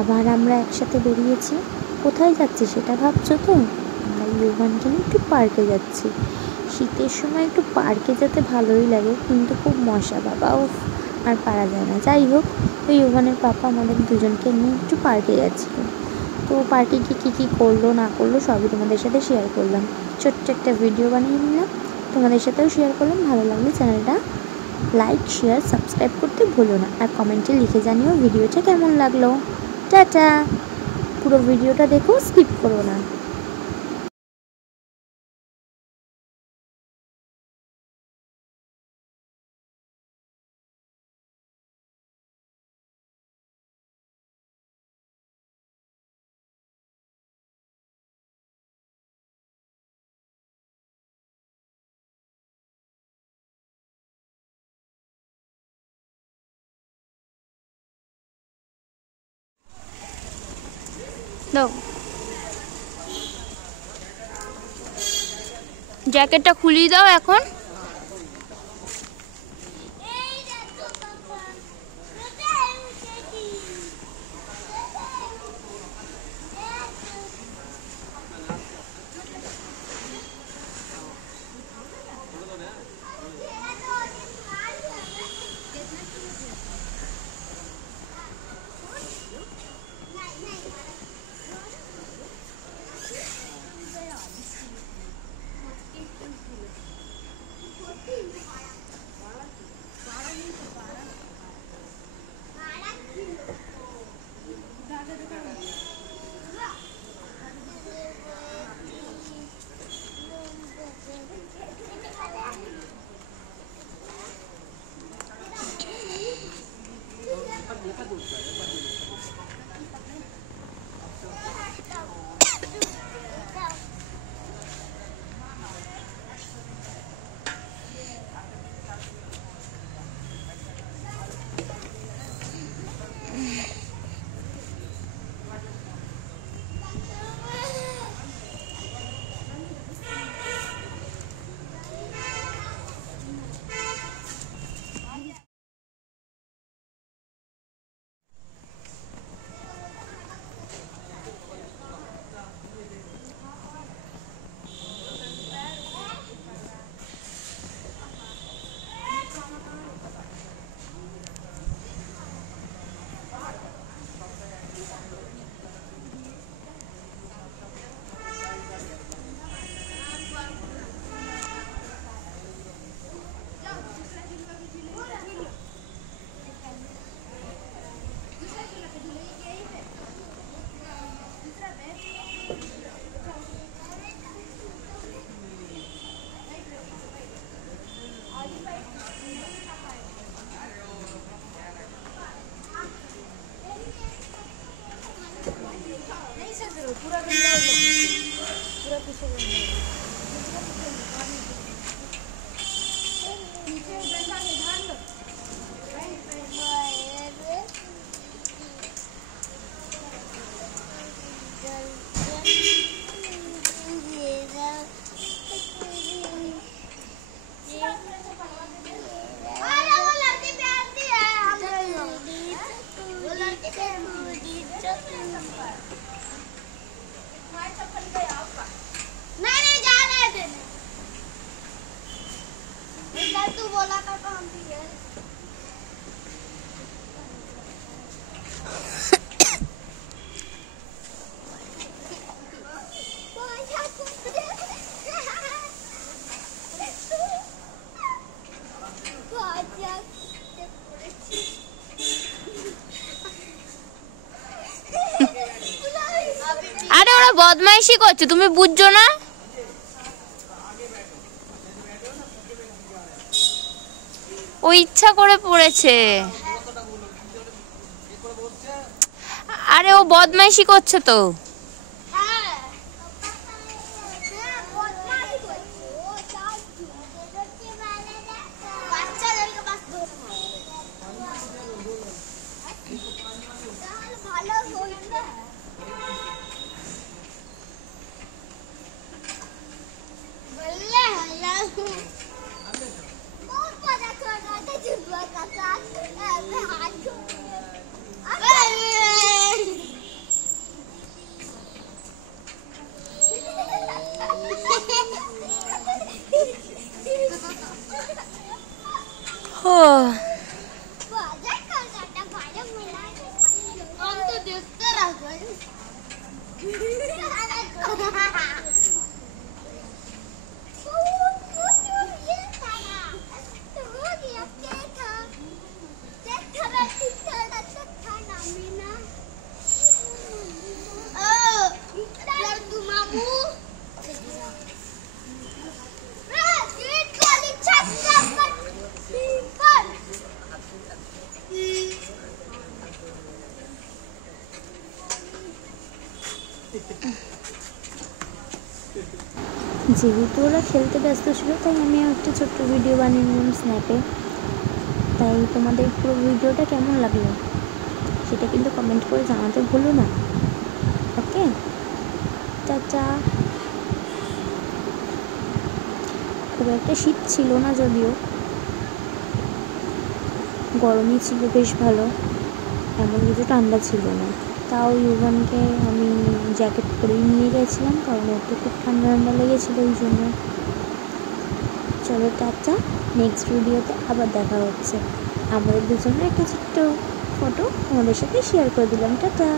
আবার আমরা একসাথে বেরিয়েছি। কোথায় যাচ্ছি সেটা ভাবছো তো? আমরা ইউভানকে নিয়ে একটু পার্কে যাচ্ছি। শীতের সময় একটু পার্কে যেতে ভালোই লাগে, কিন্তু খুব মশা বাবা, ও আর পারা যায় না। যাই হোক, ওই ইউভানের পাপা আমাদের দুজনকে নিয়ে একটু পার্কে যাচ্ছিলো। তো পার্কে গিয়ে কী কী করলো না করলো সবই তোমাদের সাথে শেয়ার করলাম। ছোট্ট একটা ভিডিও বানিয়ে নিলাম, তোমাদের সাথেও শেয়ার করলাম। ভালো লাগলে চ্যানেলটা লাইক, শেয়ার, সাবস্ক্রাইব করতে ভুলো না। আর কমেন্টে লিখে জানিও ভিডিওটা কেমন লাগলো। টাটা। পুরো ভিডিওটা দেখো, স্কিপ করো না। দাও, জ্যাকেটটা খুলিয়ে দাও এখন। तू बोला था तो हम भी है। আরে ওরা বদমাইশি করছে, তুমি বুঝছো না? ও ইচ্ছা করে পড়েছে। আরে ও বদমাইশি করছে তো। যেহেতু ওরা খেলতে ব্যস্ত ছিল তাই আমি একটা ছোট্ট ভিডিও বানিয়ে নিলাম স্ন্যাপে। তাই তোমাদের পুরো ভিডিওটা কেমন লাগলো সেটা কিন্তু কমেন্ট করে জানাতে ভুলো না। ওকে, টাটা। খুব একটা শীত ছিল না, যদিও গরমই ছিল বেশ ভালো, এমন কিছু ঠান্ডা ছিল না। তাও ইউভানকে আমি জ্যাকেট পরেই নিয়ে গেছিলাম, কারণ ওর তো খুব ঠান্ডা ঠান্ডা লেগেছিলো ওই জন্য। চলো টাটা, নেক্সট ভিডিওতে আবার দেখা হচ্ছে। আমাদের দুজনের একটা ছোট্ট ফটো আমাদের সাথে শেয়ার করে দিলাম। টাটা।